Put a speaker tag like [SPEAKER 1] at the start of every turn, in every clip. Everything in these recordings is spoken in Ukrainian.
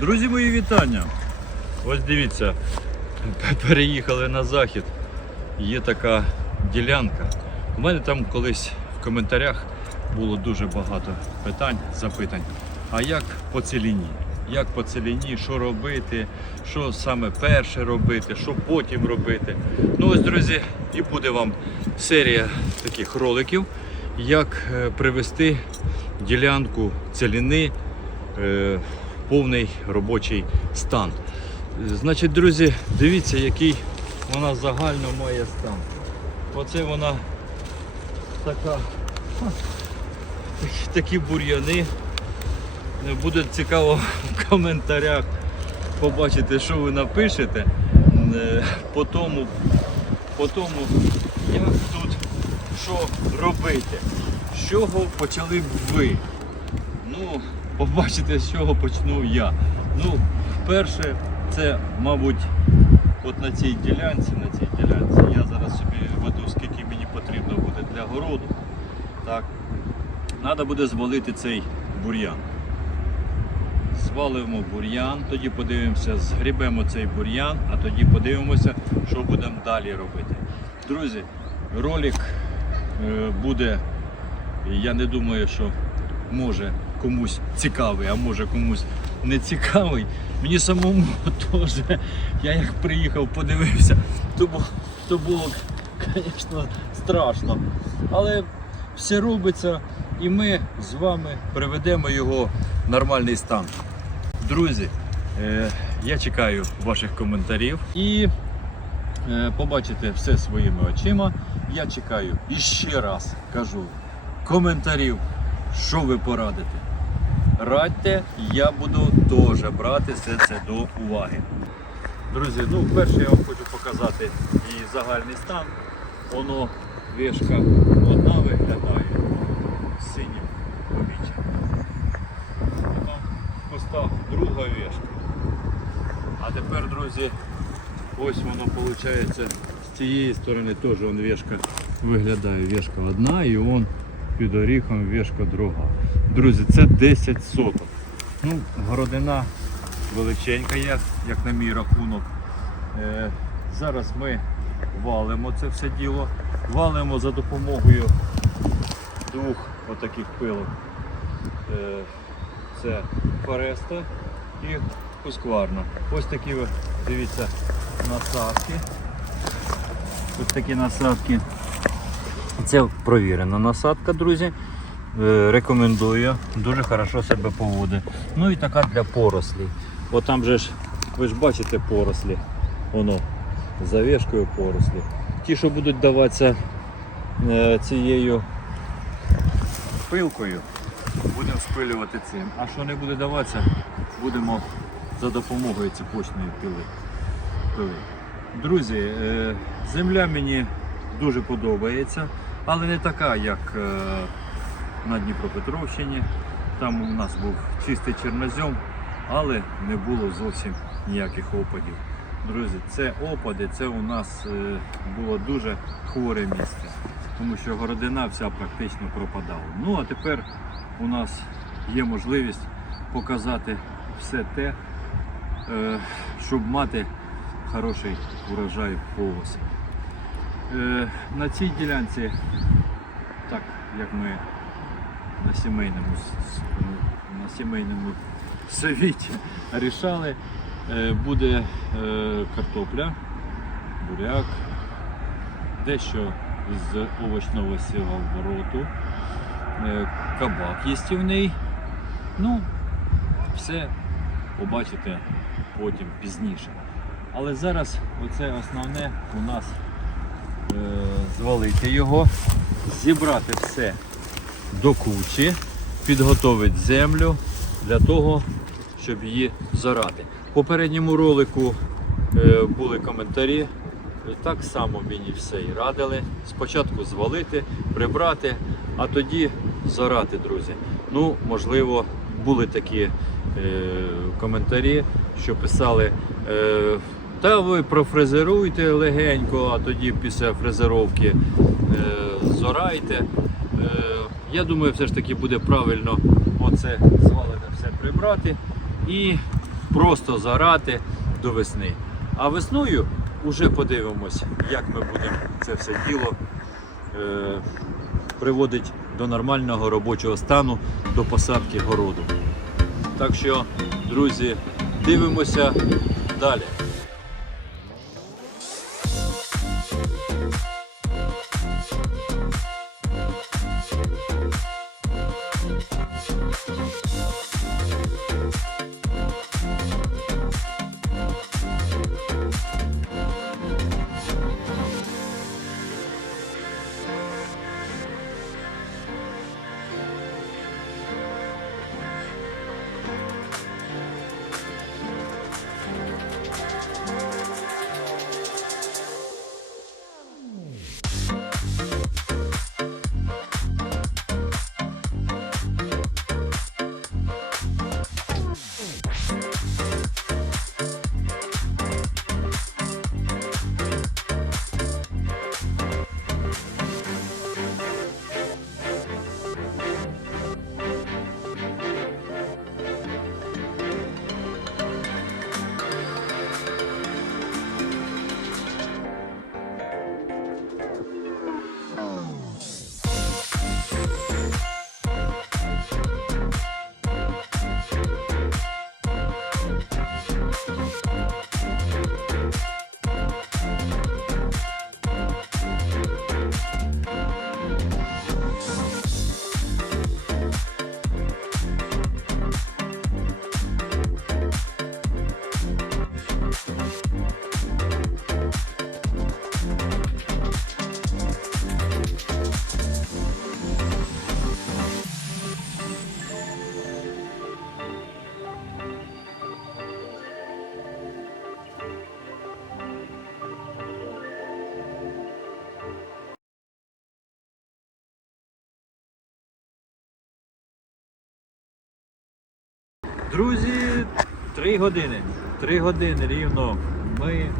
[SPEAKER 1] Друзі мої вітання! Ось дивіться, переїхали на захід. Є така ділянка. У мене там колись в коментарях було дуже багато питань, запитань. А як по целіні? Як по целіні, що робити, що саме перше робити, що потім робити. Ну ось, друзі, і буде вам серія таких роликів, як е, привести ділянку целіни е, повний робочий стан. Значить, друзі, дивіться, який вона загально має стан. Оце вона така, такі- бур'яни. Буде цікаво в коментарях побачити, що ви напишете. Е, По тому, по тому, як тут що робити. З чого почали б ви? Ну, побачите, з чого почну я. Ну, перше, це, мабуть, от на цій ділянці, на цій ділянці, я зараз собі веду, скільки мені потрібно буде для городу. Так. Треба буде звалити цей бур'ян. Звалимо бур'ян, тоді подивимося, згрібемо цей бур'ян, а тоді подивимося, що будемо далі робити. Друзі, ролик е, буде, я не думаю, що може комусь цікавий, а може комусь не цікавий. Мені самому теж, я як приїхав, подивився, то було, то було звісно, страшно. Але все робиться і ми з вами приведемо його в нормальний стан. Друзі, е, я чекаю ваших коментарів і е, побачите все своїми очима. Я чекаю і ще раз кажу коментарів, що ви порадите. Радьте, я буду теж брати все це до уваги. Друзі, ну перше я вам хочу показати її загальний стан. Воно вішка одна виглядає синім повітрям. Там в кустах друга вішка. А тепер, друзі, ось воно виходить з цієї сторони теж он вішка виглядає. Вішка одна і он під оріхом вішка друга. Друзі, це 10 соток. Ну, городина величенька є, як на мій рахунок. Е, зараз ми валимо це все діло. Валимо за допомогою двох отаких пилок. Е, це Фореста і Хускварна. Ось такі дивіться насадки. Ось такі насадки. Це провірена насадка, друзі. Е, Рекомендую, дуже хорошо себе поводить. Ну і така для порослі. От там же ж, ви ж бачите порослі. Воно за вішкою порослі. Ті, що будуть даватися е, цією пилкою, будемо спилювати цим. А що не буде даватися, будемо за допомогою цепочної пили. пили. Друзі, е, земля мені дуже подобається, але не така, як на Дніпропетровщині. Там у нас був чистий чорнозем, але не було зовсім ніяких опадів. Друзі, це опади, це у нас е, було дуже хворе місце, тому що городина вся практично пропадала. Ну а тепер у нас є можливість показати все те, е, щоб мати хороший урожай по. Е, На цій ділянці, так як ми на сімейному, на сімейному совіті рішали, е, буде е, картопля, буряк, дещо з овочного сівовороту, е, кабак їстівний. Ну, все побачите потім пізніше. Але зараз оце основне у нас звалити його, зібрати все до кучі, підготовити землю для того, щоб її зорати. В попередньому ролику е, були коментарі. Так само мені все і радили. Спочатку звалити, прибрати, а тоді зорати, друзі. Ну, можливо, були такі е, коментарі, що писали. Е, та ви профрезеруйте легенько, а тоді після фрезеровки зорайте. Е, я думаю, все ж таки буде правильно оце звалене все прибрати і просто заграти до весни. А весною вже подивимось, як ми будемо це все діло е, приводити до нормального робочого стану, до посадки городу. Так що, друзі, дивимося далі. Друзі, три години. Три години рівно ми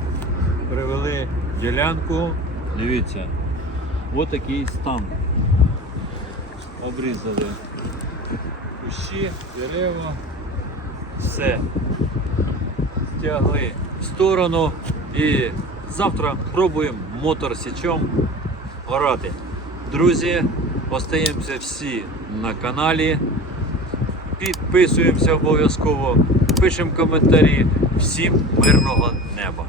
[SPEAKER 1] привели ділянку. Дивіться, ось такий стан. Обрізали кущі, дерева. Все. Стягли в сторону і завтра пробуємо мотор січом орати. Друзі, остаємося всі на каналі. Підписуємося обов'язково, пишемо коментарі. Всім мирного неба!